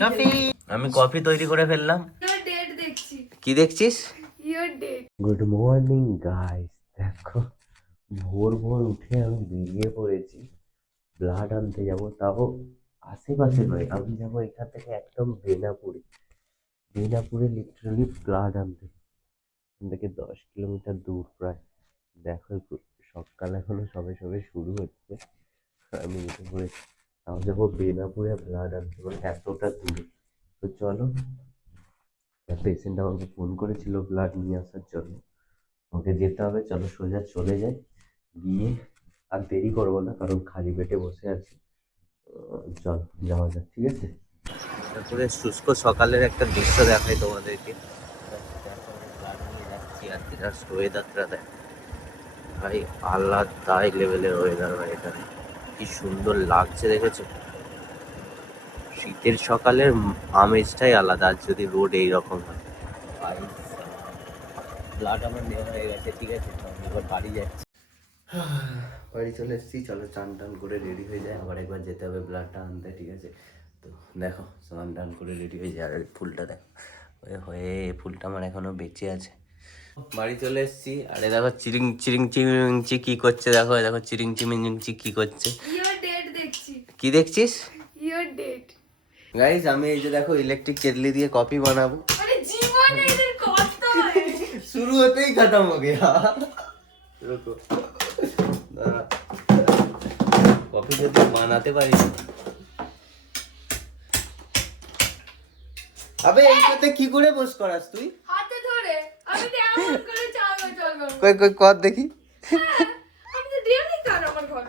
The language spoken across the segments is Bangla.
কফি। আমি কফি তৈরি করে ফেললাম। কি দেখছিস? গুড মর্নিং গাইস, দেখো ভোর ভোর উঠে আমি বেরিয়ে পড়েছি ব্লাড আনতে যাব, তাও আশেপাশে নয়, আমি যাবো এখান থেকে একদম বেনাপুরে লিটারালি ব্লাড আনতে। এখান থেকে 10 কিলোমিটার দূর প্রায়। দেখো সকাল এখনো সবে সবে শুরু হচ্ছে, আমি উঠে পড়েছি, তাও যাবো বেনাপুরে ব্লাড আনতে, মানে এতটা দূরে। তো চলো, পেশেন্ট আমাকে ফোন করেছিল ব্লাড নিয়ে আসার জন্য, আমাকে যেতে হবে। চলো সোজা চলে যাই, গিয়ে আর দেরি করবো না কারণ খালি পেটে বসে আছি। চলো যাওয়া যাক, ঠিক আছে? তারপরে শুষ্ক সকালের একটা দৃশ্য দেখাই তোমাদেরকে। ব্লাড নিয়ে যাচ্ছি আর জাস্ট ওয়েদারটা দেখ ভাই, আলাদাই লেভেলের ওয়েদার ভাই এখানে। কি সুন্দর লাগছে দেখেছো? শীতের সকালের আমেজটাই আলাদা, আর যদি রোড এইরকম হয়। ব্লাড আমার নেওয়া হয়ে গেছে, ঠিক আছে, এবার বাড়ি যাচ্ছি। বাড়ি চলে এসেছি, চলো চান টান করে রেডি হয়ে যায়, আবার একবার যেতে হবে ব্লাডটা আনতে, ঠিক আছে? তো দেখো স্নান টান করে রেডি হয়ে যায়, আর ফুলটা দেখো হয়ে ফুলটা আমার এখনো বেঁচে আছে। বাড়ি চলে এসেছি, আরে দেখো চিরিং চিরিং চিমিংচি কি করছে, দেখো দেখো চিরিং চিমিংচি কি করছে। কি দেখছিস? গাইস আমি এই যে দেখো ইলেকট্রিক কেটলি দিয়ে কফি বানাবো। শুরু হতেই খতম হো গয়া। রুকো, কফি যদি বানাতে পারি। আবে এইটাতে কি করে বস করাস তুই? হাতে ধরে আমি তো এমন করে চালবো চলবো। কই কই কর দেখি। আমি তো দেইনি কার আমার ঘর।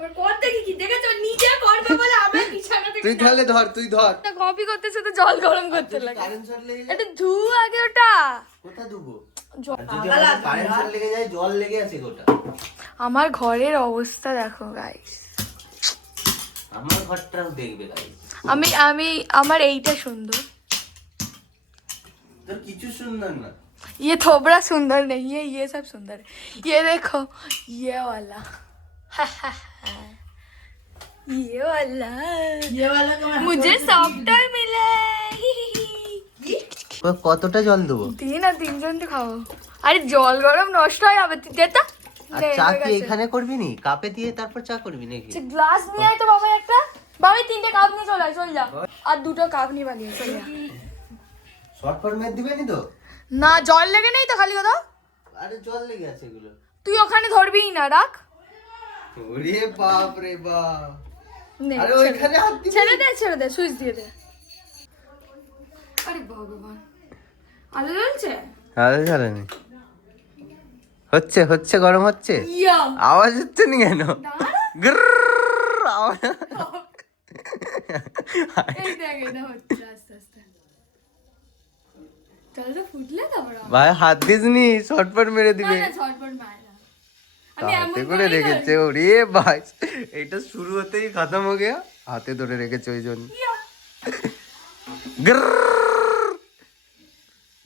আর কর দেখি কি দেখেছো, নিজে করবে বলে আমার বিছানা থেকে। তুই তাহলে ধর, তুই ধর। না কপি করতে শুধু জল গরম করতে লাগে। কারেন্ট শট লেগে যায়। এটা ধু আগে ওটা। কোথা ধুবো? আর যদি কারেন্ট শট লেগে যায়, জল লেগে আছে গোটা। আমার ঘরের অবস্থা দেখো গাইস। আমার ঘরটাও দেখবে গাইস। আমি আমার এইটা সুন্দর। তোর কিছু সুন্দর না। ये थोबड़ा सुंदर नहीं है, ये सब सुंदर है। ये देखो ये वाला ये वाला मुझे सॉफ्टवेयर मिला है। কতটা জল দেবো? দিন আর তিনজন তো খাবো। আরে জল গরম নষ্ট হয়ে যাবে, যেটা আর চা কি এখানে করবি নি? কাপে দিয়ে তারপর চা করবি নাকি? গ্লাস নিয়ে আয় তো বাবা একটা। বাবা 3টে কাপ নিয়ে চলে আয়, চল যা। আর 2টো কাপ নিয়ে বানিয়ে চল যা। শর্ট ফরম্যাট দিবে নি তো? না জল লেগে নেই তো, খালি কথা। আরে জল লেগে আছে এগুলো। তুই ওখানে ধরবিই না, রাখ। ওরে বাপ রে বাপ। নে, আরে ওইখানে হাত দিবি। ছেড়ে দে সুইচ দিয়ে দে। আরে ভগবান, আলো জ্বলছে? আরে জ্বলে নি। হচ্ছে হচ্ছে গরম হচ্ছে। ইয়া আওয়াজ হচ্ছে না কেন? গ্ররর আওয়াজ। এই দেখ এটা হচ্ছে আস্তে আস্তে। জলটা ফুটলে তারপর ভাই হাত দিসনি, শর্টপাট মেরে দিবে। না ঝটপট মার না। আমি এমন হাতে করে রেখেছে, ওরে ভাই এটা শুরু হতেই খতম হয়ে গেয়া। হাতে ধরে রেখেছে ওই জন্য। গ্ররর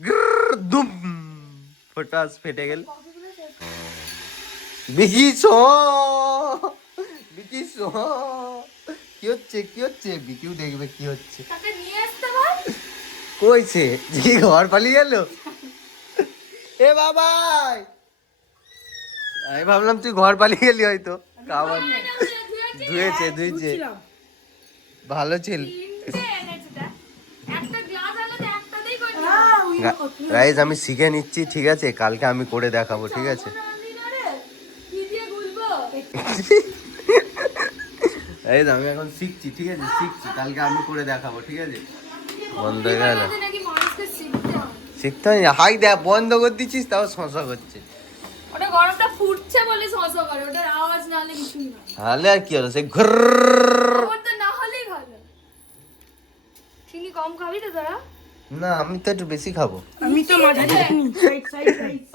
গ্ররর দুম ফটাস ফেটে গেল। বিকি শো বিকি শো। কি হচ্ছে কি হচ্ছে? বিকিও দেখবে কি হচ্ছে। তাকে নিয়ে আসতে বল। কইছে যে ঘর পালিয়ে গেল। এ বাবাই, আমি ভাবলাম তুই ঘর পালিয়ে গেলি হয়তো। খাবার ধুয়েছে ধুয়েছে, ভালো ছিল। গাইস আমি শিখে নিচ্ছি, ঠিক আছে? কালকে আমি করে দেখাবো, ঠিক আছে? এই আমি এখন শিখছি, ঠিক আছে? শিখছি, কালকে আমি করে দেখাবো, ঠিক আছে? বন্ধ হয়ে গেল, শিখতে হয় না। হাই দেখ বন্ধ করে দিচ্ছিস তাও শশা করছে। ওটা গরমটা ফুটছে বলে শশা করে, ওটার আওয়াজ না হলে কিছুই না। তাহলে আর কি হলো, সে ঘুররর। ওটা না হলেই ভালো। চিনি কম খাবি তো তোরা? না আমি তো একটু বেশি খাবো। আমি তো মাঝারি চিনি, সাইড।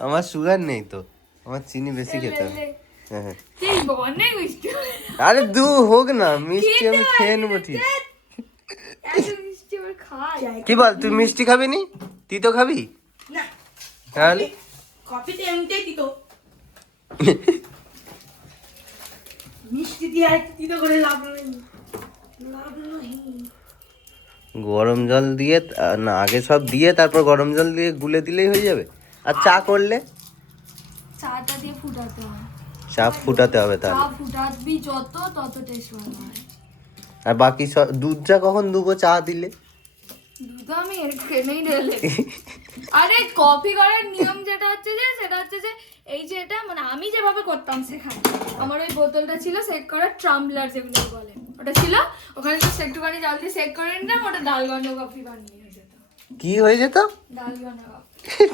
আমার সুগার নেই তো, আমার চিনি বেশি খেতে হবে। হ্যাঁ তুই বনে মিষ্টি। আরে দু হোক না, মিষ্টি আমি খেয়ে নেবো ঠিক। এত মিষ্টি আবার খাই? কি বল, তুই মিষ্টি খাবি নি? তুই তো খাবি না। তাহলে কফিতে এমনিতেই দিত। মিষ্টি দিয়ে আর দিত করে লাভ নেই। লাভ নেই। গরম জল দিয়ে না, আগে সব দিয়ে তারপর গরম জল দিয়ে গুলে দিলেই হয়ে যাবে। আর চা করলে চাটা দিয়ে ফুটাতে হয়। চা ফুটাতে হবে চা তাহলে। ফুটাবি যত তত টেস্ট ভালো হয়। আর বাকি সব দুধটা কখন দুবো চা দিলে? দুধ আমি এনেই ঢেলে দিই। আরে কফি করার নিয়ম যেটা হচ্ছে যে সেটা হচ্ছে যে এই যে এটা মানে আমি যেভাবে করতাম সেখানে আমার ওই বোতলটা ছিল সেক করার ট্রাম্বলার যেগুলো বলে, ওটা ছিল। ওখানে just একটুখানি জল দিয়ে সেক করে নিতাম, ওটা ডালগোনা কফি বানিয়ে হয়ে যেত। কি হয়ে যেত? Dalgona coffee.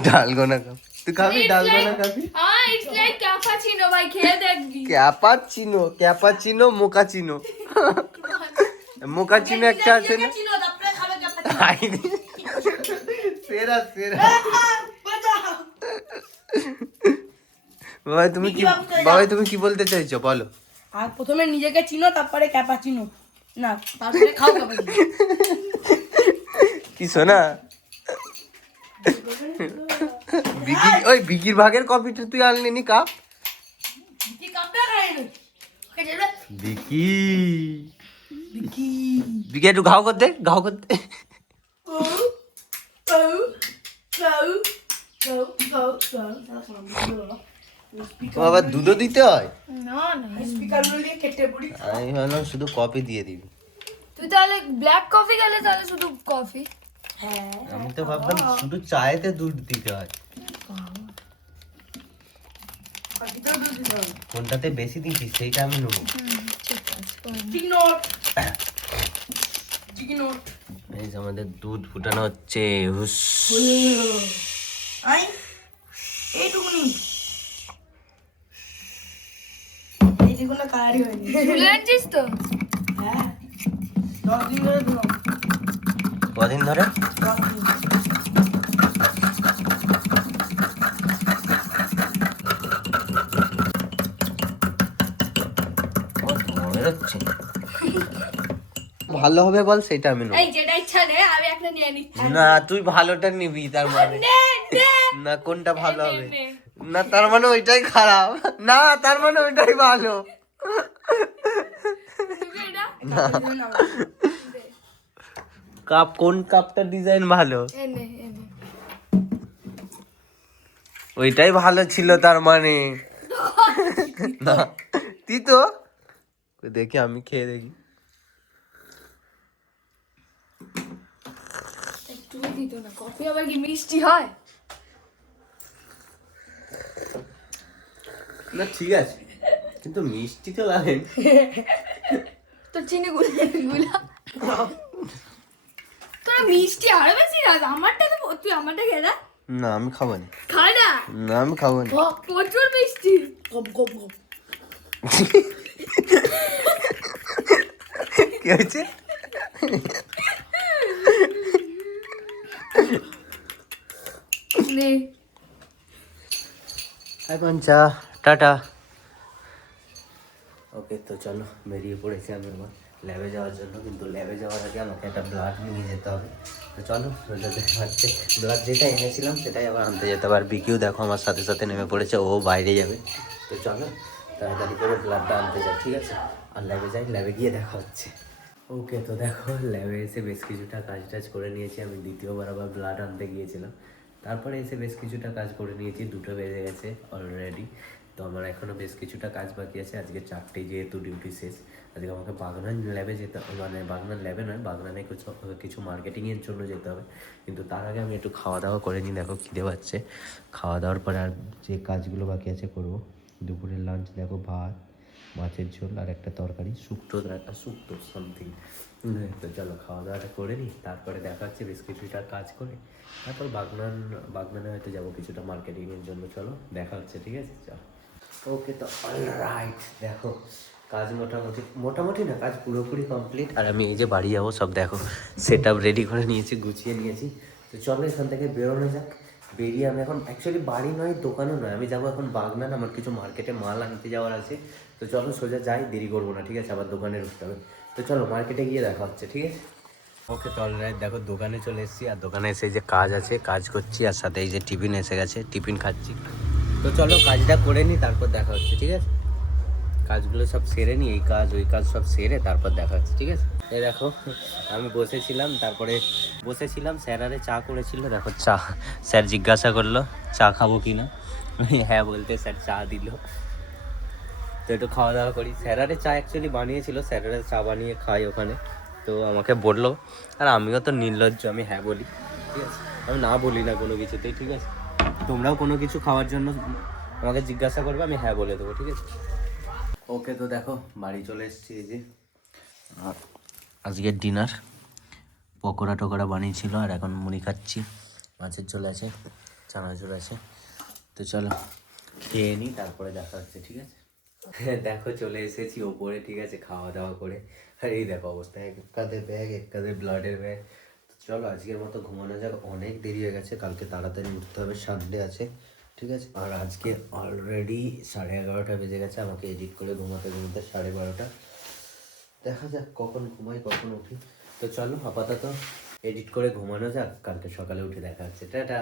Dalgona cup? তুই খাবি ডালগোনা কাপি? হ্যাঁ, ইটস লাইক ক্যাপাচিনো ভাই, খেয়ে দেখবি। Cappuccino, cappuccino, মোকাচিনো। মোকাচিনো একটা আছে না? ছিল তারপরে খাবে ক্যাপাচিনো। সেরা সেরা। বাবা তুমি কি বলতে চাইছো বলো? আর প্রথমে নিজেকে চিনো তারপরে ক্যাপাচিনো, না তারপরে খাও ক্যাপাচিনো। কি শোনা? ওই বিকির ভাগের কফিটা তুই আনলি নি কাপ? কি কাপটা খাইনি ওকে যেটা বিকি বিকি বিকি একটু ঘাও করতে, ঘাও করতে। ও ও ও ও ও বাবা দুধও দিতে হয়? না না, স্পিকার দিয়ে কেটে পড়ি। আমি ভাবলাম শুধু কফি দিয়ে দিবি। তুই তাহলে ব্ল্যাক কফি খেলে তাহলে শুধু কফি। হ্যাঁ আমি তো ভাবলাম শুধু চায়েতে দুধ দিতে হয়। কফিটাও দুধ দিতে হবে। কোনটাতে বেশি দিচ্ছিস সেইটা আমি নেবো। চিকনোট চিকনোট এই যে আমাদের দুধ ফুটানো হচ্ছে। হুস। আই এইটুকুনি এইটুকুনা কালারই হয়নি। ভুলে আনছিস তো? হ্যাঁ 10 দিন ধরে দিলাম। কদিন ধরে? 10 দিন। বেরোচ্ছে। ভালো হবে বল, সেটা আমি নেবো। এই যেটা ইচ্ছা নে, আমি একটা নিয়ে নিচ্ছি। না তুই ভালোটা নিবি তার মানে। নে নে না কোনটা ভালো হবে? নে। না তার মানে ওইটাই খারাপ। না তার মানে ওইটাই ভালো। তুই এটা কাপ কোন কাপটার ডিজাইন ভালো? এনে এনে। ওইটাই ভালো ছিল তার মানে। না তুই তো দেখি, আমি খেয়ে দেখি। একটু দিত না, কফি আবার কি মিষ্টি হয়? না ঠিক আছে, কিন্তু মিষ্টি তো লাগে। তো চিনি গুলা তোরা মিষ্টি আরো বেশি রাখ। আমারটা তো তুই আমারটা খেয়ে না। না আমি খাবো না। খা না, না আমি খাবো না। প্রচুর মিষ্টি। গপ গপ গপ কি হয়েছে? নে হাই পঞ্চা, টাটা। ওকে তো চলো বেরিয়ে পড়েছি আমি আমার ল্যাবে যাওয়ার জন্য, কিন্তু ল্যাবে যাওয়ার আগে আমাকে একটা ব্লাড নিয়ে যেতে হবে। তো চলো সোজা দেখা হচ্ছে। ব্লাড যেটা এনেছিলাম সেটাই আবার আনতে যেতে হবে। আর বিকিও দেখো আমার সাথে সাথে নেমে পড়েছে, ও বাইরে যাবে। তো চলো তাড়াতাড়ি করে ব্লাডটা আনতে যাই, ঠিক আছে? আর ল্যাবে যাই, ল্যাবে গিয়ে দেখা হচ্ছে। ওকে তো দেখো ল্যাবে এসে বেশ কিছুটা কাজ টাজ করে নিয়েছি। আমি দ্বিতীয়বার আবার ব্লাড আনতে গিয়েছিলাম, তারপরে এসে বেশ কিছুটা কাজ করে নিয়েছি। 2টো বেজে গেছে অলরেডি। তো আমার এখনও বেশ কিছুটা কাজ বাকি আছে। আজকে 4টে যেহেতু ডিউটি শেষ, আজকে আমাকে বাগনান ল্যাবে যেতে, মানে বাগনান ল্যাবে নয়, বাগনানে কিছু মার্কেটিংয়ের জন্য যেতে হবে। কিন্তু তার আগে আমি একটু খাওয়া দাওয়া করে নিই, দেখো খিদে পাচ্ছে। খাওয়া দাওয়ার পরে আর যে কাজগুলো বাকি আছে করবো। দুপুরের লাঞ্চ দেখো ভাত, মাছের ঝোল আর একটা তরকারি, শুক্তো সামথিং। তো চলো খাওয়া দাওয়াটা করে নিই, তারপরে দেখা হচ্ছে বেশ কিছুটা কাজ করে। তারপর বাগনানে হয়তো যাবো কিছুটা মার্কেটিংয়ের জন্য। চলো দেখা হচ্ছে, ঠিক আছে? চলো। ওকে তো অলরাইট, দেখো কাজ মোটামুটি না, কাজ পুরোপুরি কমপ্লিট। আর আমি এই যে বাড়ি যাবো সব দেখো সেট আপ রেডি করে নিয়েছি, গুছিয়ে নিয়েছি। তো চলো এখান থেকে বেরোনো যাক। বেরিয়ে আমি এখন অ্যাকচুয়ালি বাড়ি নয়, দোকানও নয়, আমি যাবো এখন বাগনান। আমার কিছু মার্কেটে মাল আনতে যাওয়ার আছে। তো চলো সোজা যাই, দেরি করবো না, ঠিক আছে? আবার দোকানে ঢুকতে হবে। তো চলো মার্কেটে গিয়ে দেখা হচ্ছে, ঠিক আছে? ওকে তো অলরাইট, দেখো দোকানে চলে এসেছি। আর দোকানে এসে যে কাজ আছে কাজ করছি, আর সাথে এই যে টিফিন এসে গেছে, টিফিন খাচ্ছি। তো চলো কাজটা করে নিই, তারপর দেখা হচ্ছে, ঠিক আছে? কাজগুলো সব সেরে নিই, এই কাজ ওই কাজ সব সেরে তারপর দেখা হচ্ছে, ঠিক আছে? এই দেখো আমি বসেছিলাম, তারপরে বসেছিলাম, স্যার আরে চা করেছিল, দেখো চা, স্যার জিজ্ঞাসা করলো চা খাবো কি না, আমি হ্যাঁ বলতে স্যার চা দিল। তো একটু খাওয়া দাওয়া করি। স্যারারে চা অ্যাকচুয়ালি বানিয়েছিল, স্যারারে চা বানিয়ে খাই ওখানে। তো আমাকে বললো, আর আমিও তো নির্লজ্জ, আমি হ্যাঁ বলি, ঠিক আছে, আমি না বলি না কোনো কিছুতেই, ঠিক আছে। তোমরাও কোনো কিছু খাওয়ার জন্য আমাকে জিজ্ঞাসা করবে, আমি হ্যাঁ বলে দেবো, ঠিক আছে। ওকে, তো দেখো বাড়ি চলে এসেছি, এই যে আর আজকের ডিনার পকোড়া টকোড়া বানিয়েছিল, আর এখন মুড়ি খাচ্ছি, মাছের ঝোল আছে, চানাচুর আছে। তো চলো খেয়ে নিই, তারপরে দেখা হচ্ছে, ঠিক আছে। দেখো চলে এসেছি ওপরে, ঠিক আছে, খাওয়া দাওয়া করে। আর এই দেখো অবস্থা, এক কাঁধে ব্যাগ, এক কাঁধে ব্লাডের ব্যাগ। চলো আজকের মতো ঘুমানো যাক, অনেক দেরি হয়ে গেছে, কালকে তাড়াতাড়ি উঠতে হবে, সানডে আছে, ঠিক আছে। আর আজকে অলরেডি 11:30 বেজে গেছে, আমাকে এডিট করে ঘুমাতে ঘুমাতে 12:30। দেখা যাক কখন ঘুমাই কখন উঠি। তো চলো আপাতত এডিট করে ঘুমানো যাক, কালকে সকালে উঠে দেখা হচ্ছে, টাটা।